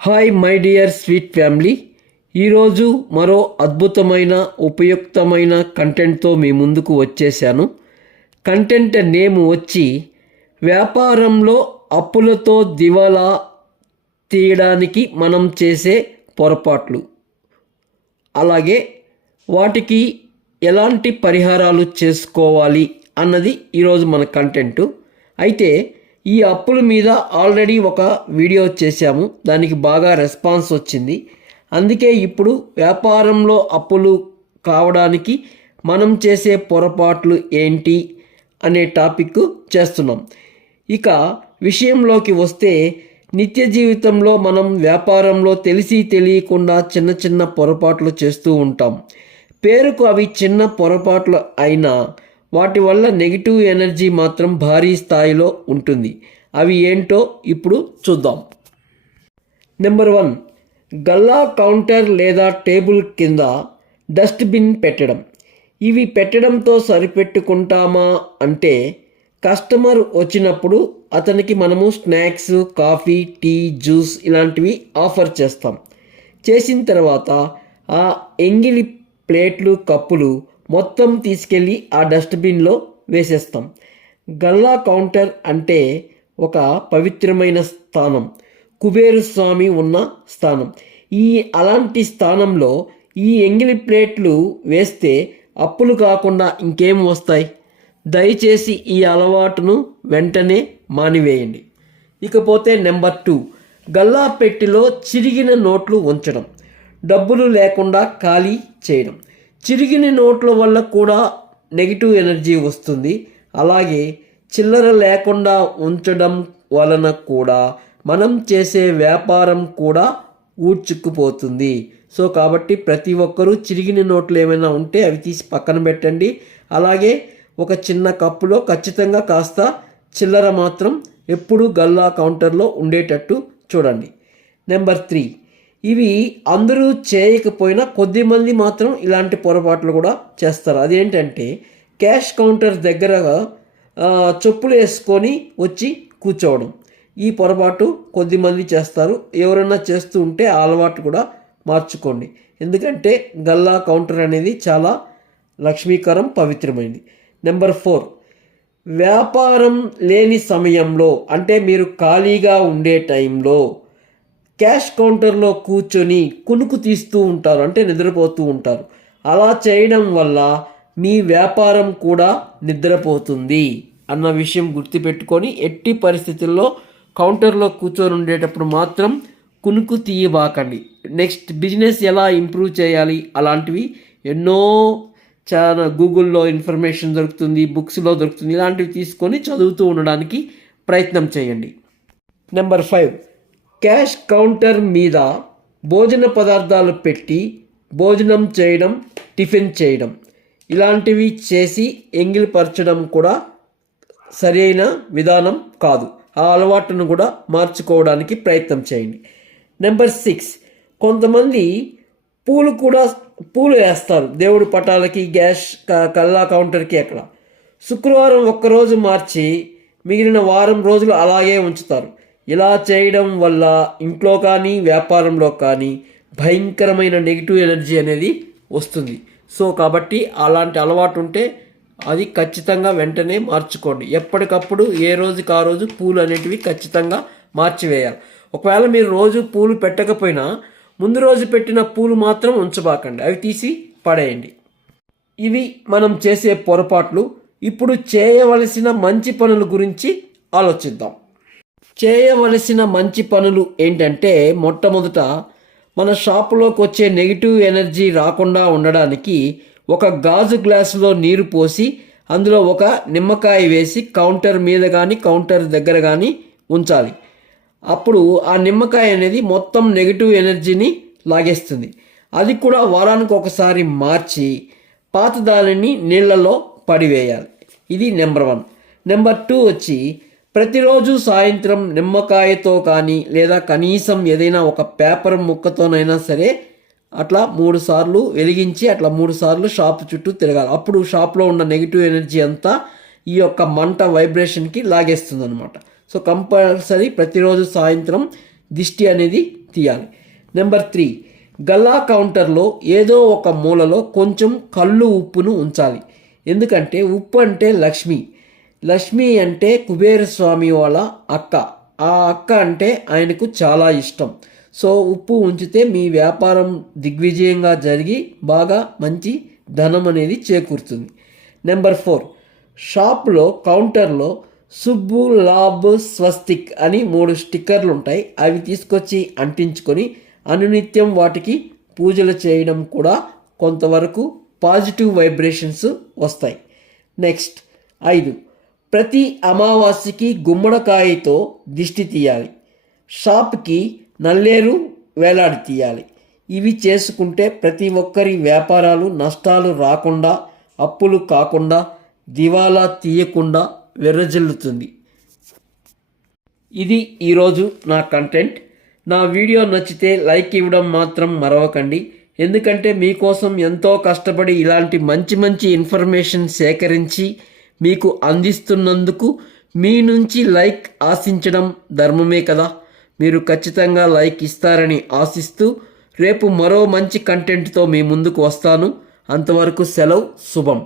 Hi my dear sweet family. ఈరోజు మరో అద్భుతమైన ఉపయుక్తమైన కంటెంట్తో మీ ముందుకు వచ్చేసాను. కంటెంట్ నేమ్ వచ్చి వ్యాపారంలో అప్పులతో దివాలా తీయడానికి మనం చేసే పొరపాట్లు, అలాగే వాటికి ఎలాంటి పరిహారాలు చేసుకోవాలి అన్నది ఈరోజు మన కంటెంటు. అయితే ఈ అప్పుల మీద ఆల్రెడీ ఒక వీడియో చేశాము, దానికి బాగా రెస్పాన్స్ వచ్చింది. అందుకే ఇప్పుడు వ్యాపారంలో అప్పులు కావడానికి మనం చేసే పొరపాట్లు ఏంటి అనే టాపిక్ చేస్తున్నాం. ఇక విషయంలోకి వస్తే, నిత్య జీవితంలో మనం వ్యాపారంలో తెలిసి తెలియకుండా చిన్న చిన్న పొరపాట్లు చేస్తూ ఉంటాం. పేరుకు అవి చిన్న పొరపాట్లు అయినా వాటి వల్ల నెగిటివ్ ఎనర్జీ మాత్రం భారీ స్థాయిలో ఉంటుంది. అవి ఏంటో ఇప్పుడు చూద్దాం. నెంబర్ 1, గల్లా కౌంటర్ లేదా టేబుల్ కింద డస్ట్బిన్ పెట్టడం. ఇవి పెట్టడంతో సరిపెట్టుకుంటామా అంటే, కస్టమర్ వచ్చినప్పుడు అతనికి మనము స్నాక్స్, కాఫీ, టీ, జ్యూస్ ఇలాంటివి ఆఫర్ చేస్తాం. చేసిన తర్వాత ఆ ఎంగిలి ప్లేట్లు, కప్పులు మొత్తం తీసుకెళ్ళి ఆ డస్ట్బిన్లో వేసేస్తాం. గల్లా కౌంటర్ అంటే ఒక పవిత్రమైన స్థానం, కుబేరు స్వామి ఉన్న స్థానం. అలాంటి స్థానంలో ఈ ఎంగిలి ప్లేట్లు వేస్తే అప్పులు కాకుండా ఇంకేం వస్తాయి? దయచేసి ఈ అలవాటును వెంటనే మానివేయండి. ఇకపోతే నెంబర్ 2, గల్లా పెట్టిలో చిరిగిన నోట్లు ఉంచడం, డబ్బులు లేకుండా ఖాళీ చేయడం. చిరిగిన నోట్ల వల్ల కూడా నెగిటివ్ ఎనర్జీ వస్తుంది. అలాగే చిల్లర లేకుండా ఉంచడం వలన కూడా మనం చేసే వ్యాపారం కూడా ఊడ్చుకుపోతుంది. సో కాబట్టి ప్రతి ఒక్కరూ చిరిగిన నోట్లు ఏమైనా ఉంటే అవి తీసి పక్కన పెట్టండి. అలాగే ఒక చిన్న కప్పులో ఖచ్చితంగా కాస్త చిల్లర మాత్రం ఎప్పుడూ గల్లా కౌంటర్లో ఉండేటట్టు చూడండి. నెంబర్ 3, ఇవి అందరూ చేయకపోయినా కొద్దిమంది మాత్రం ఇలాంటి పొరపాట్లు కూడా చేస్తారు. అదేంటంటే, క్యాష్ కౌంటర్ దగ్గర చెప్పులు వేసుకొని వచ్చి కూర్చోవడం. ఈ పొరపాటు కొద్దిమంది చేస్తారు. ఎవరైనా చేస్తూ ఉంటే ఆ అలవాటు కూడా మార్చుకోండి. ఎందుకంటే గల్లా కౌంటర్ అనేది చాలా లక్ష్మీకరం, పవిత్రమైనది. నెంబర్ 4, వ్యాపారం లేని సమయంలో, అంటే మీరు ఖాళీగా ఉండే టైంలో క్యాష్ కౌంటర్లో కూర్చొని కునుకు తీస్తూ ఉంటారు, అంటే నిద్రపోతూ ఉంటారు. అలా చేయడం వల్ల మీ వ్యాపారం కూడా నిద్రపోతుంది అన్న విషయం గుర్తుపెట్టుకొని, ఎట్టి పరిస్థితుల్లో కౌంటర్లో కూర్చొని ఉండేటప్పుడు మాత్రం కునుకు తీయబాకండి. నెక్స్ట్ బిజినెస్ ఎలా ఇంప్రూవ్ చేయాలి అలాంటివి ఎన్నో చాలా గూగుల్లో ఇన్ఫర్మేషన్ దొరుకుతుంది, బుక్స్లో దొరుకుతుంది. ఇలాంటివి తీసుకొని చదువుతూ ఉండడానికి ప్రయత్నం చేయండి. నెంబర్ 5, క్యాష్ కౌంటర్ మీద భోజన పదార్థాలు పెట్టి భోజనం చేయడం, టిఫిన్ చేయడం, ఇలాంటివి చేసి ఎంగిలిపరచడం కూడా సరైన విధానం కాదు. ఆ అలవాటును కూడా మార్చుకోవడానికి ప్రయత్నం చేయండి. నెంబర్ 6, కొంతమంది పూలు వేస్తారు దేవుడి పటాలకి, గల్లా కౌంటర్కి. అక్కడ శుక్రవారం ఒక్కరోజు మార్చి మిగిలిన వారం రోజులు అలాగే ఉంచుతారు. ఇలా చేయడం వల్ల ఇంట్లో కానీ వ్యాపారంలో కానీ భయంకరమైన నెగిటివ్ ఎనర్జీ అనేది వస్తుంది. సో కాబట్టి అలాంటి అలవాటు ఉంటే అది ఖచ్చితంగా వెంటనే మార్చుకోండి. ఎప్పటికప్పుడు ఏ రోజుకి ఆ రోజు పూలు అనేటివి ఖచ్చితంగా మార్చివేయాలి. ఒకవేళ మీరు రోజు పూలు పెట్టకపోయినా ముందు రోజు పెట్టిన పూలు మాత్రం ఉంచబాకండి, అవి తీసి పడేయండి. ఇవి మనం చేసే పొరపాట్లు. ఇప్పుడు చేయవలసిన మంచి పనుల గురించి ఆలోచిద్దాం. చేయవలసిన మంచి పనులు ఏంటంటే, మొట్టమొదట మన షాపులోకి వచ్చే నెగిటివ్ ఎనర్జీ రాకుండా ఉండడానికి ఒక గాజు గ్లాసులో నీరు పోసి అందులో ఒక నిమ్మకాయ వేసి కౌంటర్ మీద కానీ కౌంటర్ దగ్గర కానీ ఉంచాలి. అప్పుడు ఆ నిమ్మకాయ అనేది మొత్తం నెగిటివ్ ఎనర్జీని లాగేస్తుంది. అది కూడా వారానికి ఒకసారి మార్చి పాత దానిని నీళ్లలో పడివేయాలి. ఇది నెంబర్ 1. నెంబర్ 2 వచ్చి, ప్రతిరోజు సాయంత్రం నిమ్మకాయతో కానీ లేదా కనీసం ఏదైనా ఒక పేపర్ ముక్కతోనైనా సరే అట్లా 3 సార్లు వెలిగించి అట్లా 3 సార్లు షాప్ చుట్టూ తిరగాలి. అప్పుడు షాప్లో ఉన్న నెగిటివ్ ఎనర్జీ అంతా ఈ యొక్క మంట వైబ్రేషన్కి లాగేస్తుంది అనమాట. సో కంపల్సరీ ప్రతిరోజు సాయంత్రం దిష్టి అనేది తీయాలి. నెంబర్ 3, గల్లా కౌంటర్లో ఏదో ఒక మూలలో కొంచెం కళ్ళు ఉప్పును ఉంచాలి. ఎందుకంటే ఉప్పు అంటే లక్ష్మి. లక్ష్మి అంటే కుబేర స్వామి వాళ్ళ అక్క. ఆ అక్క అంటే ఆయనకు చాలా ఇష్టం. సో ఉప్పు ఉంచితే మీ వ్యాపారం దిగ్విజయంగా జరిగి బాగా మంచి ధనం అనేది చేకూరుతుంది. నెంబర్ 4, షాప్లో కౌంటర్లో సుబ్బు, లాభ్, స్వస్తిక్ అని 3 స్టిక్కర్లు ఉంటాయి. అవి తీసుకొచ్చి అంటించుకొని అనునిత్యం వాటికి పూజలు చేయడం కూడా కొంతవరకు పాజిటివ్ వైబ్రేషన్స్ వస్తాయి. నెక్స్ట్ 5, ప్రతి అమావాస్యకి గుమ్మడికాయతో దిష్టి తీయాలి. షాప్కి నల్లేరు వేలాడి తీయాలి. ఇవి చేసుకుంటే ప్రతి ఒక్కరి వ్యాపారాలు నష్టాలు రాకుండా, అప్పులు కాకుండా, దివాలా తీయకుండా వెర్రజిల్లుతుంది. ఇది ఈరోజు నా కంటెంట్. నా వీడియో నచ్చితే లైక్ ఇవ్వడం మాత్రం మరవకండి. ఎందుకంటే మీకోసం ఎంతో కష్టపడి ఇలాంటి మంచి మంచి ఇన్ఫర్మేషన్ సేకరించి మీకు అందిస్తున్నందుకు మీ నుంచి లైక్ ఆశించడం ధర్మమే కదా. మీరు ఖచ్చితంగా లైక్ ఇస్తారని ఆశిస్తూ రేపు మరో మంచి కంటెంట్తో మీ ముందుకు వస్తాను. అంతవరకు సెలవు. శుభం.